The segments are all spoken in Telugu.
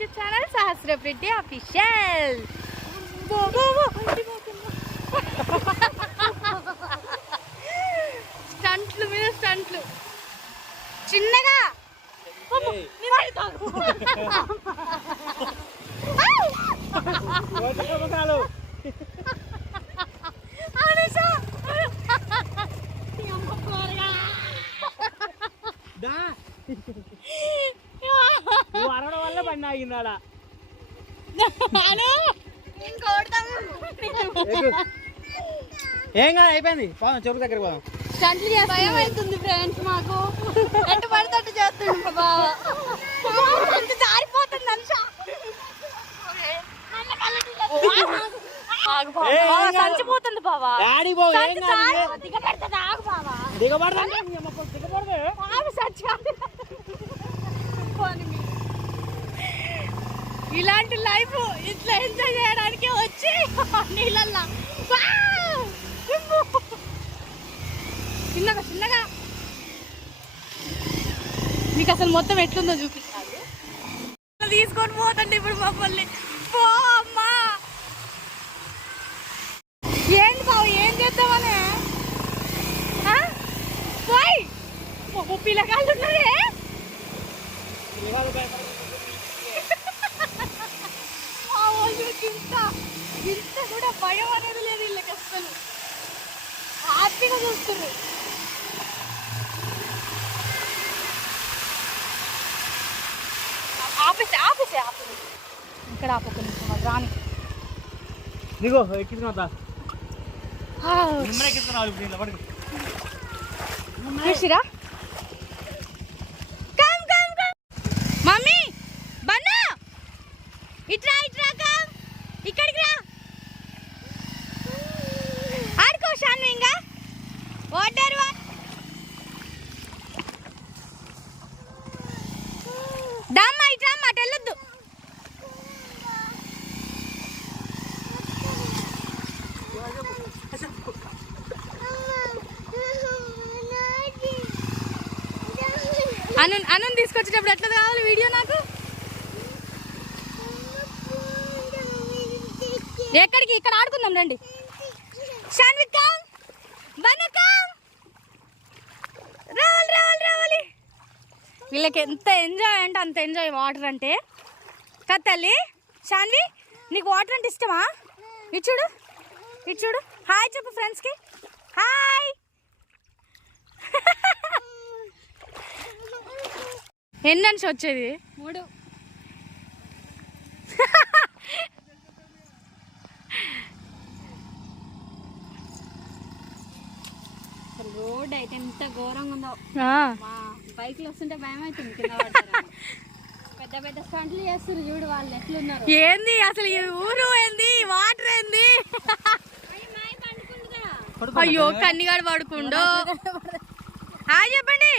యూట్యూబ్ ఛానల్ సహస్రప్రెడ్డి అఫీషియల్ స్టంట్లు మీద స్టంట్లు చిన్నగా. అమ్మో, నీ వాడి తాగు. అనుష. ఈ అమ్మ కూరగా. నువ్వు ఏం కాదు అయిపోయింది. పోదాం చెరువు దగ్గర పోదాం. స్టంట్లు చేస్తే భయం అవుతుంది ఫ్రెండ్స్ మాకు. ఎట్టు పడితే అట్టు చేస్తుండు మా బావ. అంత జారిపోతుంది అంశ ఆగు బావ. దిగబెడుతుంది ఆగు దిగబడదా దిగబడదు. ఆగు సంచి పోనీ మీ. ఇలాంటి లైఫ్ ఇట్లా ఎంజాయ్ చేయడానికి వచ్చి నీళ్ళల్లా. చిన్నగా చిన్నగా. నీకు అసలు మొత్తం ఎట్లుందో చూపిస్తాను. తీసుకొని పోతండి ఇప్పుడు మమ్మల్ని. పో అమ్మా. ఏంటి బావు ఏం చేద్దామనే? ఆ? పోయ్ పిల్లగాళ్ళు ఉన్నారే మా వాళ్ళు ఇంత ఇంత కూడా భయం అనేది లేదు వీళ్ళకి అసలు హ్యాపీగా చూస్తున్నారు ఇక్కడ ఆపొక్క నిమిషం వాళ్ళు రాని దిగో పడుకో. చూసిరా? మమ్మీ బన్నా. ఇట్రా ఇట్రా కమ్ ఇక్కడికి రా. ఆడుకో ఇంకా. వాటర్ వా దామ్మా ఇట్రా అన్నం తీసుకొచ్చేటప్పుడు ఎట్లా కావాలి వీడియో నాకు? ఎక్కడికి? ఇక్కడ ఆడుకుందాం రండి. షాన్విక్ కామ్. బన్న రావాలి రావాలి రావాలి. వీళ్ళకి ఎంత ఎంజాయ్ అంటే అంత ఎంజాయ్ వాటర్ అంటే. కదా తల్లి షాన్వి నీకు వాటర్ అంటే ఇష్టమా? ఇచ్చుడు ఇచ్చుడు హాయ్ చెప్పు ఫ్రెండ్స్కి హాయ్ ఎన్ని నుంచి వచ్చేది? మూడు. రోడ్ అయితే ఎంత ఘోరంగా ఉందో. ఆ, మా బైక్లు వస్తుంటే భయం అవుతుంది పెద్ద పెద్ద స్టంట్లు చేస్తారు చూడు వాళ్ళు ఎట్లున్నారు. ఏంది అసలు ఈ ఊరు ఏంది? వాటర్ ఏంది? అయ్యో కన్నిగాడు పడుకుండు. హాయ్ చెప్పండి.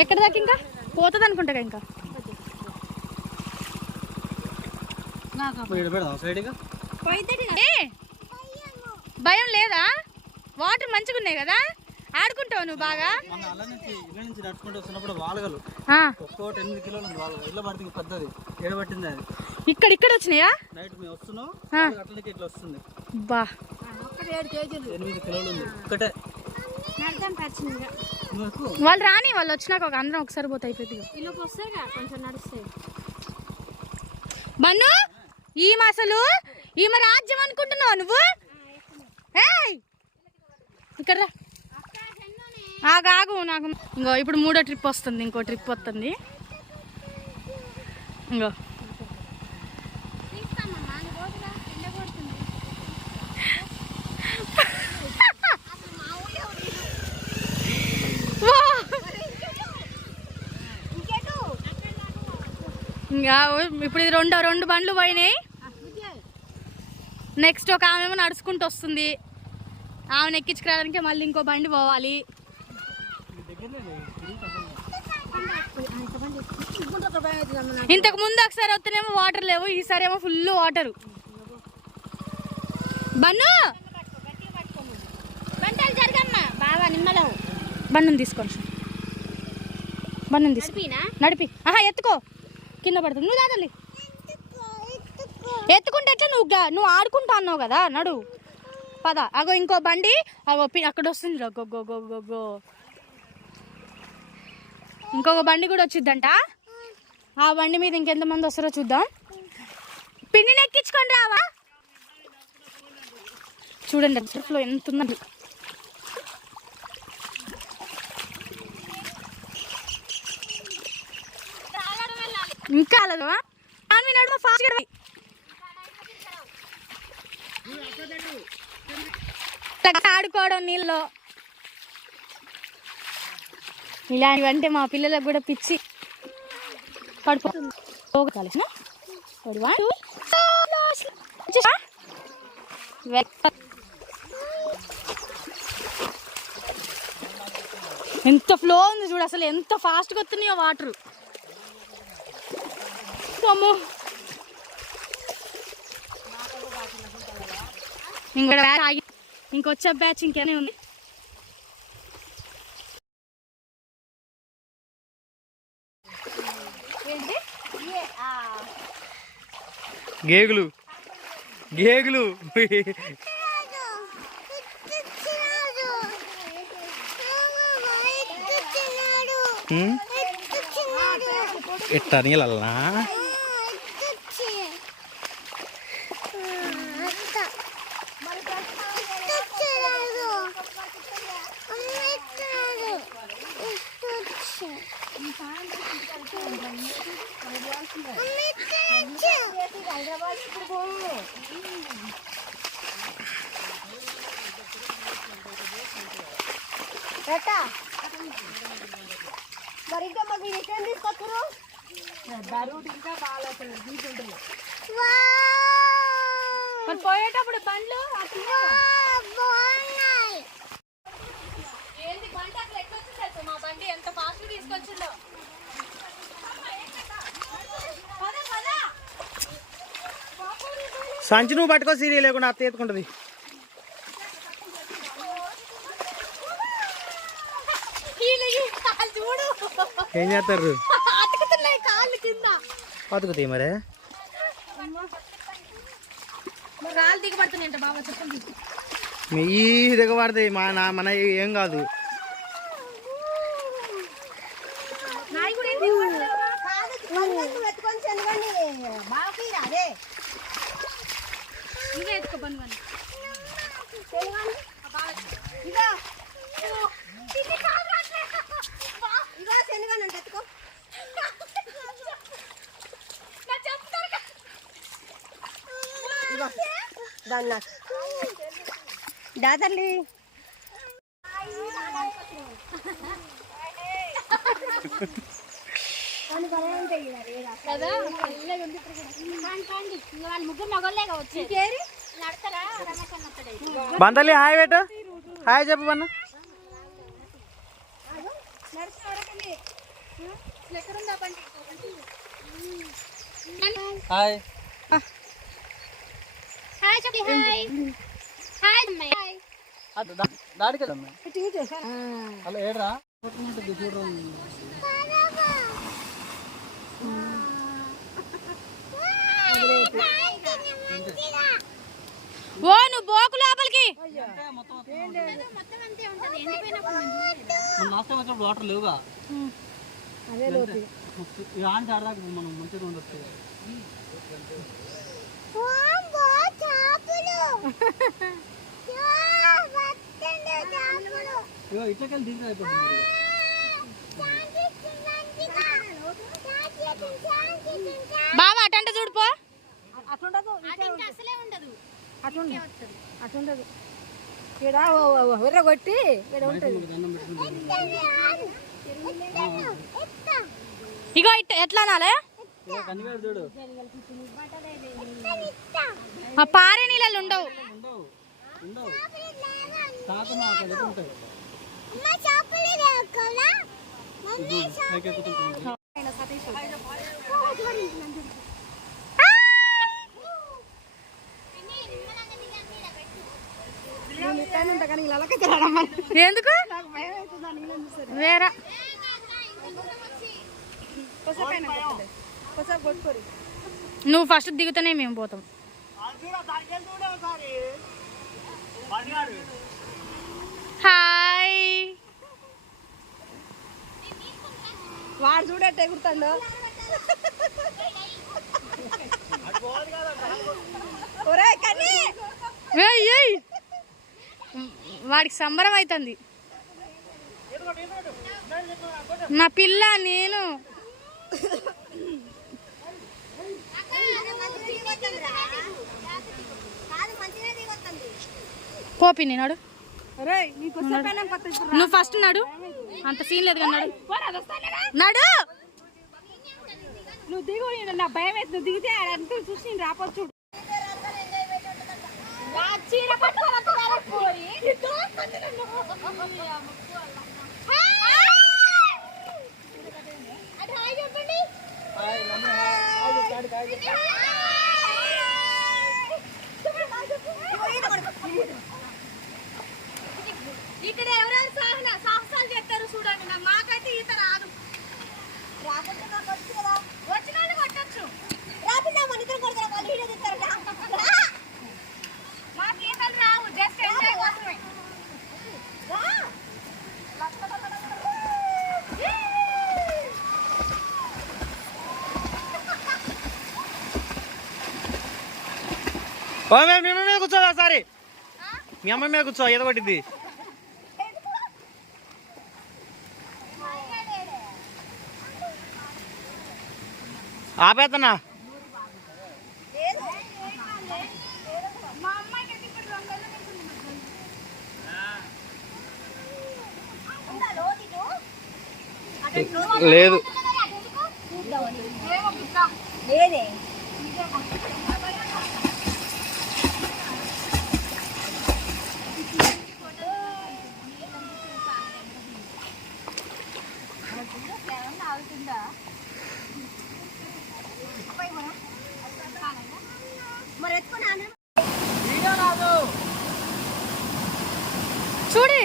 ఎక్కడ దాకా ఇంకా? పోతుంది అనుకుంటా ఇంకా. భయం లేదా? వాటర్ మంచిగా ఉన్నాయి కదా? ఆడుకుంటావు నువ్వు బాగా? ఇక్కడ ఇక్కడ వచ్చినాయా? బా. వాళ్ళు రాని వాళ్ళు వచ్చినాక ఒక అందరం ఒకసారి పోతే కొంచెం నడుస్తాయి. బన్ను ఈమె అసలు ఈమె రాజ్యం అనుకుంటున్నావు నువ్వు? ఏయ్! ఇక్కడ రా. ఆగు ఆగు నాకు. ఇంకో ఇప్పుడు మూడో ట్రిప్ వస్తుంది ఇంకో ట్రిప్ వస్తుంది. ఇంకో. ఇప్పుడు ఇది రెండు రెండు బండ్లు పోయినాయి. నెక్స్ట్ ఒక ఆమె ఏమో నడుచుకుంటూ వస్తుంది. ఆమెను ఎక్కించుకురావడానికి మళ్ళీ ఇంకో బండి పోవాలి. ఇంతకు ముందు ఒకసారి వస్తేనేమో వాటర్ లేవు ఈసారి ఏమో ఫుల్ వాటర్ బన్ను! బండిని తీసుకొని బండిని తీసుకో నడిపి. ఆహా ఎత్తుకో. కింద పడుతుంది. నువ్వు దాదల్లి ఎత్తుకుంటే ఎట్లా నువ్వు నువ్వు ఆడుకుంటా అన్నావు కదా నడు. పద అగో ఇంకో బండి. అగో అక్కడ వస్తుంది go go go go go. ఇంకొక బండి కూడా వచ్చిద్దంట. ఆ బండి మీద ఇంకెంతమంది వస్తారో చూద్దాం. పిన్నిని ఎక్కించుకొని రావా? చూడండి సర్ఫ్లో ఎంత ఉన్నది ఇంకా అలాగా ఫాస్ట్ ఆడుకోవడం నీళ్ళలో. ఇలాంటివంటే మా పిల్లలకు కూడా పిచ్చి. పడిపోతుంది ఎంత ఫ్లో ఉంది చూడు అసలు ఎంత ఫాస్ట్గా వస్తున్నాయో వాటర్. అమ్మో. ఇంకా బ్యాచ్ ఆగి ఇంకొచ్చే బ్యాచ్ ఇంకేనే ఉంది? గేగులు. గేగులు. ఎట్టా నీళ్ళల్లా మరి ఇంకా మాకు రిటర్న్ తీసుకొచ్చారు బరువు ఇంకా బాగా తీసుకుంటున్నాం పోయేటప్పుడు బండ్లు ఏంటి బండి అట్లా ఎట్లా వచ్చింది మా బండి ఎంత ఫాస్ట్ తీసుకొచ్చిందో పద, పద. సంచి నువ్వు పట్టుకో సీరియల్ లేకుండా అత్త ఎత్తుకుంటది. ఏం చేస్తారు? బతుకుతాయి మరే? మీ దిగబడతాయి మా నా మన ఏం కాదు నాయి కూడా ఏం దిగబడతలేవురా? నువ్వే ఎత్తుకో బండి బండి. నా చెప్తారు కదా. దాదర్లి కదా మెల్లగా ఉంది ఇప్పుడు కూడా. కాండి, కాండి. ఇంకా వాళ్ళు ముగ్గురు మగోళ్ళే కావచ్చు నడతారా రమకన్న వస్తాడు బంతలి హాయ్ పెట్టు హాయ్ చెప్పు బన్న. హాయ్. హాయ్ చెప్పి హాయ్ హాయ్ అమ్మాయి హాయ్ దాడికి హలో ఏడ్రా? చూడరు ఓ నువ్వు బోకు లోపలికి? లాస్ట్ టైం వచ్చినప్పుడు వాటర్ లేవుగా? ఆడదాకా మనం మంచిగా ఉండొచ్చు. ఇట్లకెళ్ళి దిగుతా అయిపోతుంది. బాబా అటంటే చూడుపో అట్లుండదు అటు ఇంకా అసలే ఉండదు. అట్లుండదు అట్లుండదు ఇక్కడ ఉర్ర కొట్టి ఇక్కడ ఉంటుంది. ఇగో ఇట్ ఎట్లా అనాలే? ఆ పారే నీళ్ళు ఉండవు. ఎందుకు? వేరే. నువ్వు ఫస్ట్ దిగుతానే మేము పోతాం. హాయ్. వాడు చూడట్టు ఎగురుతాడు ఒరే కానీ ఏయ్, ఏయ్. వాడికి సంబరం అవుతుంది నా పిల్ల నేను. పోపి నేనాడు నువ్వు ఫస్ట్ నాడు. అంత సీన్ లేదు కదా నాడు. నాడు. నువ్వు దిగు నా భయం వేసి నువ్వు దిగితే అంతా చూసి నేను చెప్పండి ఇక్కడ ఎవరెవరు సాహన సాహసాలు చేస్తారు చూడండి నా మాకైతే ఈత రాదు వచ్చిన వాళ్ళు కొట్టచ్చు మాకు ఈతలు రావు జస్ట్ ఎంజాయ్ కోసమే ఓ మేము మీ అమ్మ మీద కూర్చో ఒకసారి మీ అమ్మ మీద కూర్చో ఏదో నెలలు అవుతుంది లేదు. చూడి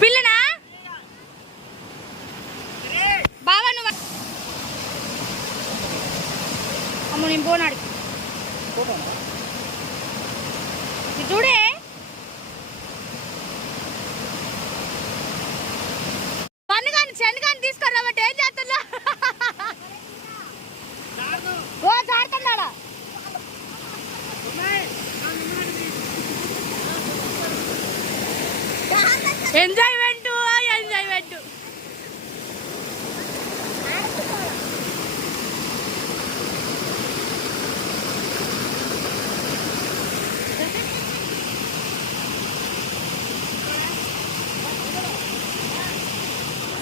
పిల్లనా బావా నువ్వు అమ్మ నేను ఇది చూడే. పన్ను కానీ చెన్ను కానీ ఏం ఓ జాడుతున్నాడా ఎంజాయ్మెంట్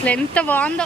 అసలు ఎంత బాగుందో.